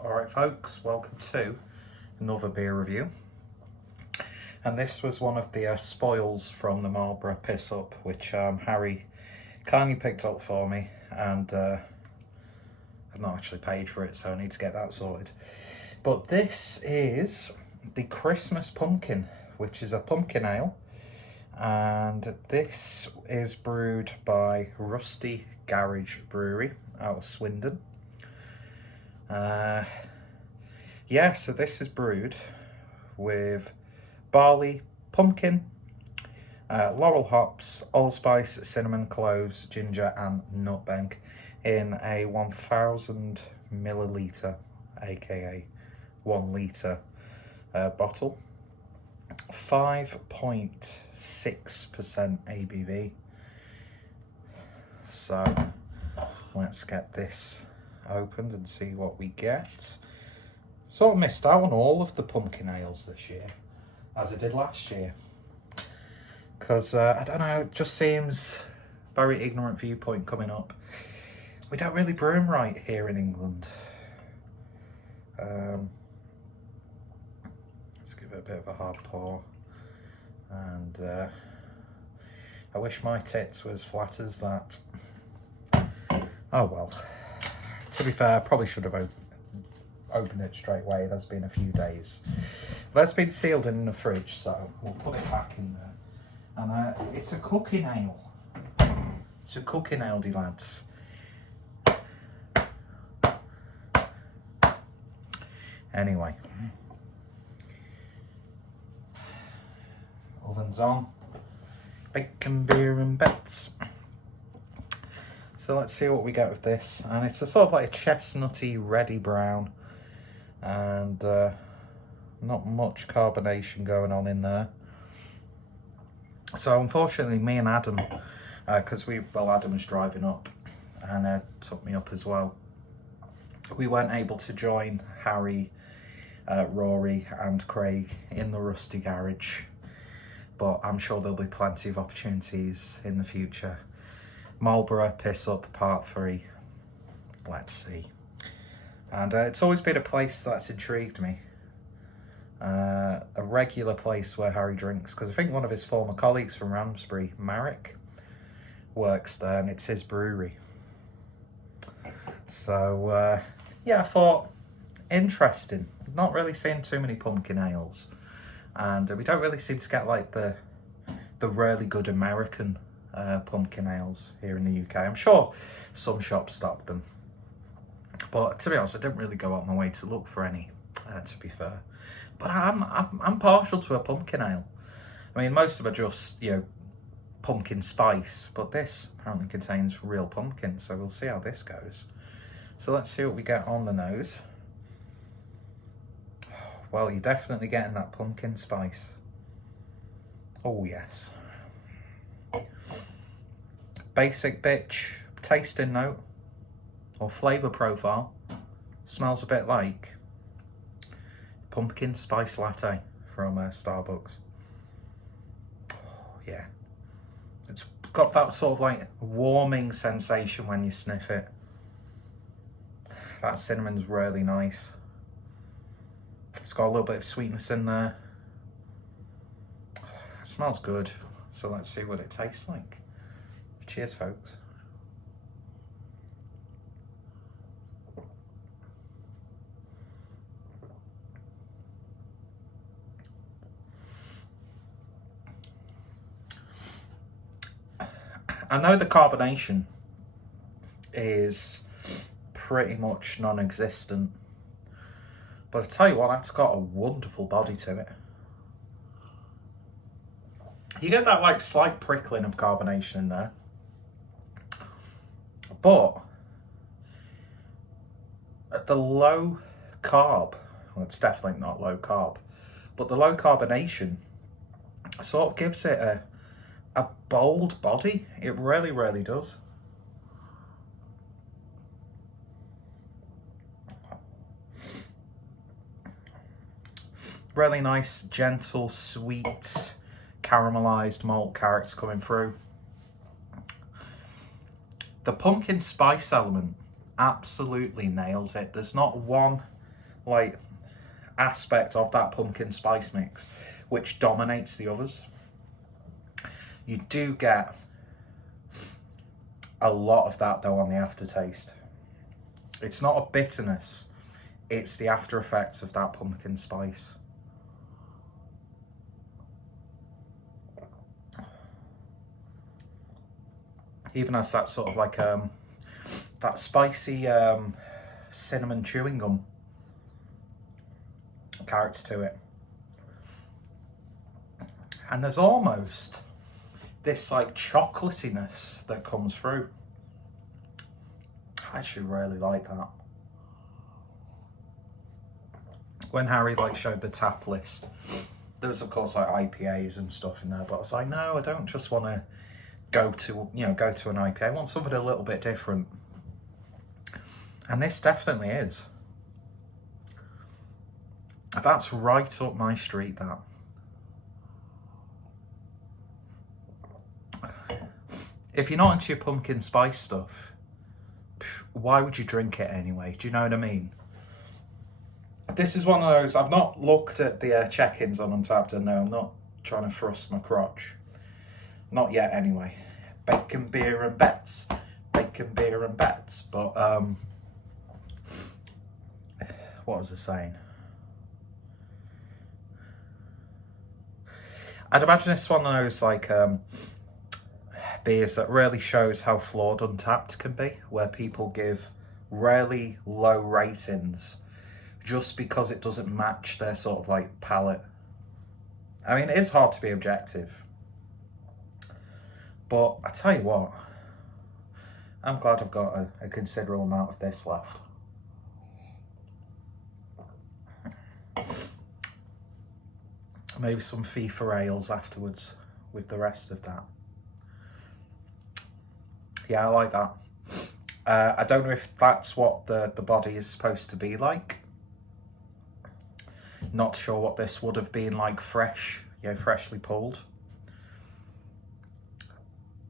Alright folks, welcome to another beer review. And this was one of the spoils from the Marlborough Piss Up, which Harry kindly picked up for me, and I've not actually paid for it, so I need to get that sorted. But this is the Christmas Pumpkin, which is a pumpkin ale, and this is brewed by Rusty Garage Brewery out of Swindon. Yeah, so this is brewed with barley, pumpkin, laurel hops, allspice, cinnamon, cloves, ginger and nutmeg in a 1000 milliliter, aka 1 litre bottle. 5.6% ABV. So let's get this opened and see what we get. Sort of missed out on all of the pumpkin ales this year, as I did last year, because I don't know, it just seems very ignorant viewpoint coming up. We don't really brew them right here in England. Let's give it a bit of a hard pour, and I wish my tits were as flat as that. Oh well. To be fair, I probably should have opened it straight away. It has been a few days. But it's been sealed in the fridge, so we'll put it back in there. And it's a cooking ale. It's a cooking ale, lads. Anyway. Oven's on. Bacon, beer and bets. So let's see what we get with this. And it's a sort of like a chestnutty, reddy brown. And not much carbonation going on in there. So unfortunately, me and Adam, because Adam was driving up and took me up as well, we weren't able to join Harry, Rory and Craig in the Rusty Garage. But I'm sure there'll be plenty of opportunities in the future. Marlborough Piss Up Part 3. Let's see. And it's always been a place that's intrigued me. A regular place where Harry drinks, because I think one of his former colleagues from Ramsbury, Marek, works there, and it's his brewery. So, yeah, I thought, interesting. Not really seeing too many pumpkin ales. And we don't really seem to get like the really good American pumpkin ales here in the UK. I'm sure some shops stock them, but to be honest, I didn't really go out my way to look for any, to be fair. But I'm partial to a pumpkin ale. I mean, most of them are just, you know, pumpkin spice, but this apparently contains real pumpkin, so we'll see how this goes. So let's see what we get on the nose. Well, you're definitely getting that pumpkin spice. Oh yes. Basic bitch tasting note or flavour profile smells a bit like pumpkin spice latte from Starbucks. Oh, yeah. It's got that sort of like warming sensation when you sniff it. That cinnamon's really nice. It's got a little bit of sweetness in there. It smells good. So let's see what it tastes like. Cheers, folks. I know the carbonation is pretty much non-existent, but I tell you what, that's got a wonderful body to it. You get that like slight prickling of carbonation in there, but at the low carb, well, it's definitely not low carb, but the low carbonation sort of gives it a bold body. It really, really does. Really nice, gentle, sweet, caramelized malt character coming through. The pumpkin spice element absolutely nails it. There's not one like aspect of that pumpkin spice mix which dominates the others. You do get a lot of that though on the aftertaste. It's not a bitterness, it's the after effects of that pumpkin spice. Even has that sort of like that spicy cinnamon chewing gum character to it. And there's almost this like chocolatiness that comes through. I actually really like that. When Harry like showed the tap list, there was of course like IPAs and stuff in there, but I was like, no, I don't just want to go to an IPA. I want something a little bit different. And this definitely is. That's right up my street, that. If you're not into your pumpkin spice stuff, why would you drink it anyway? Do you know what I mean? This is one of those, I've not looked at the check-ins on Untappd, and no, I'm not trying to thrust my crotch. Not yet anyway. Bacon, beer and bets. Bacon, beer and bets. But, what was I saying? I'd imagine it's one of those like beers that really shows how flawed Untappd can be, where people give really low ratings just because it doesn't match their sort of like palate. I mean, it is hard to be objective, but I tell you what, I'm glad I've got a considerable amount of this left. Maybe some FIFA ales afterwards with the rest of that. Yeah, I like that. I don't know if that's what the body is supposed to be like. Not sure what this would have been like fresh, freshly pulled.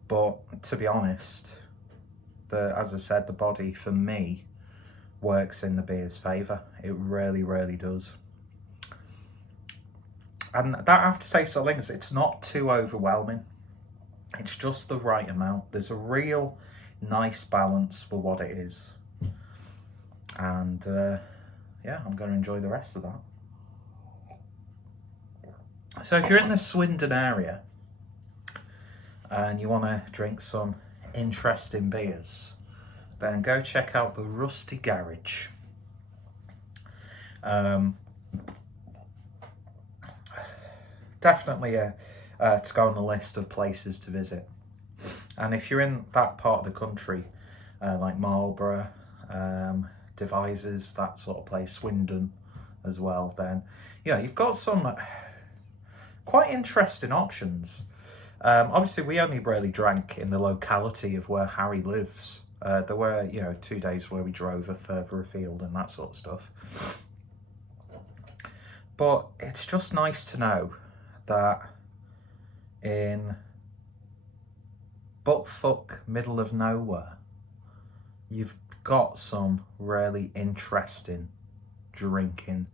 But to be honest, as I said, the body for me works in the beer's favour. It really, really does. And that aftertaste of Lings, it's not too overwhelming. It's just the right amount. There's a real nice balance for what it is. And yeah, I'm going to enjoy the rest of that. So if you're in the Swindon area and you want to drink some interesting beers, then go check out the Rusty Garage. Definitely to go on the list of places to visit. And if you're in that part of the country, like Marlborough, Devizes, that sort of place, Swindon as well, then yeah, you've got some quite interesting options. Obviously, we only really drank in the locality of where Harry lives. There were, 2 days where we drove further afield and that sort of stuff. But it's just nice to know that in buttfuck middle of nowhere, you've got some really interesting drinking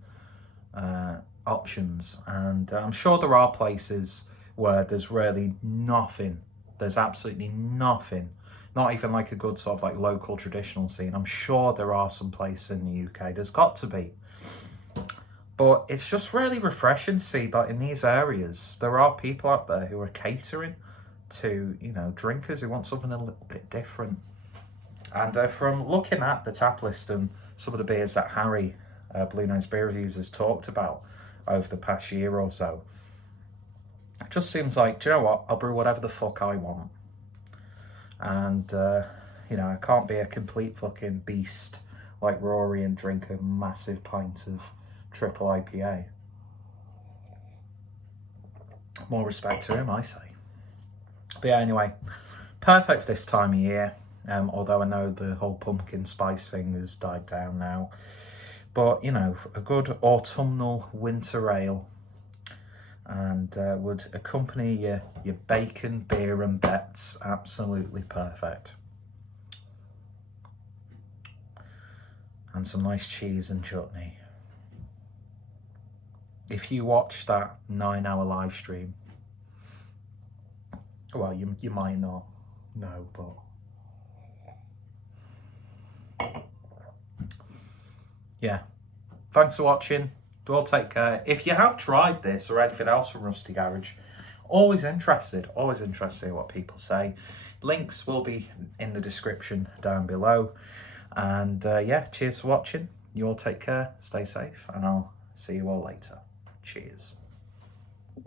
options. And I'm sure there are places where there's really nothing. There's absolutely nothing. Not even like a good sort of like local traditional scene. I'm sure there are some places in the UK. There's got to be. But it's just really refreshing to see that in these areas, there are people out there who are catering to, drinkers who want something a little bit different. And from looking at the tap list and some of the beers that Harry, Blue Nose Beer Reviews, has talked about over the past year or so, it just seems like, do you know what, I'll brew whatever the fuck I want. And, I can't be a complete fucking beast like Rory and drink a massive pint of triple IPA. More respect to him, I say. But yeah, anyway, perfect for this time of year. Although I know the whole pumpkin spice thing has died down now. But, a good autumnal winter ale. And would accompany your bacon, beer and bets. Absolutely perfect. And some nice cheese and chutney. if you watch that 9-hour live stream, well, you might not know, but yeah. Thanks for watching. Do all take care. If you have tried this or anything else from Rusty Garage, always interested in what people say. Links will be in the description down below. And yeah, cheers for watching. You all take care, stay safe, and I'll see you all later. Cheers.